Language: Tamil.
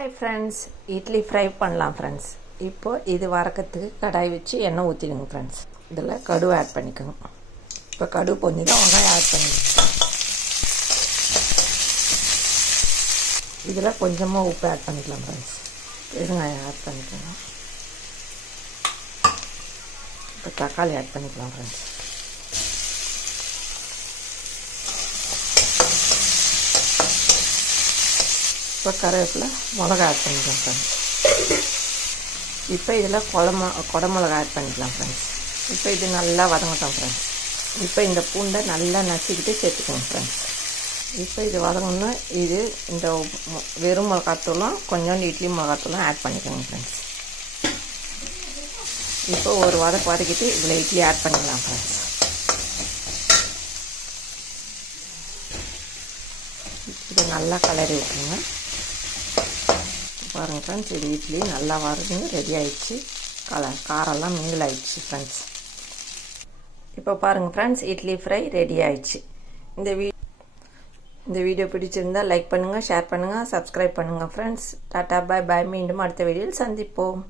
ஹாய் ஃப்ரெண்ட்ஸ், இட்லி ஃப்ரை பண்ணலாம் ஃப்ரெண்ட்ஸ். இப்போது இது வறக்கிறதுக்கு கடாய் வச்சு எண்ணெய் ஊற்றிடுங்க ஃப்ரெண்ட்ஸ். இதில் கடுகு ஆட் பண்ணிக்கோங்க. இப்போ கடுகு பொஞ்சிதான் வெங்காயம் ஆட் பண்ணிக்கோங்க. இதில் கொஞ்சமாக உப்பு ஆட் பண்ணிக்கலாம் ஃப்ரெண்ட்ஸ். பெருங்காயம் ஆட் பண்ணிக்கோங்க. இப்போ தக்காளி ஆட் பண்ணிக்கலாம் ஃப்ரெண்ட்ஸ். இப்போ கருவேப்பிலை மிளகா ஆட் பண்ணிக்கலாம் ஃப்ரெண்ட்ஸ். இப்போ இதில் குடமிளகா ஆட் பண்ணிக்கலாம் ஃப்ரெண்ட்ஸ். இப்போ இது நல்லா வதங்கட்டும் ஃப்ரெண்ட்ஸ். இப்போ இந்த பூண்டை நல்லா நசுக்கிட்டு சேர்த்துக்கோங்க ஃப்ரெண்ட்ஸ். இப்போ இது வதங்கணுன்னா இது இந்த வெறும் மிளகாத்தூளும் கொஞ்சோண்டு இட்லி மிளகாத்தூளும் ஆட் பண்ணிக்கோங்க ஃப்ரெண்ட்ஸ். இப்போ ஒரு வதக்கிட்டு இதில் இட்லி ஆட் பண்ணிக்கலாம் ஃப்ரெண்ட்ஸ். இதை நல்லா கலரி விட்டுருங்க. பாருங்கள் ஃப்ரெண்ட்ஸ், இது இட்லி நல்லா வறுங்க ரெடி ஆகிடுச்சு. காரெல்லாம் மிங்கிள் ஆகிடுச்சு ஃப்ரெண்ட்ஸ். இப்போ பாருங்கள் ஃப்ரெண்ட்ஸ், இட்லி ஃப்ரை ரெடி ஆகிடுச்சு. இந்த வீடியோ பிடிச்சிருந்தால் லைக் பண்ணுங்கள், ஷேர் பண்ணுங்கள், சப்ஸ்கிரைப் பண்ணுங்கள் ஃப்ரெண்ட்ஸ். டாட்டா பாய் பாய். மீண்டும் அடுத்த வீடியோவில் சந்திப்போம்.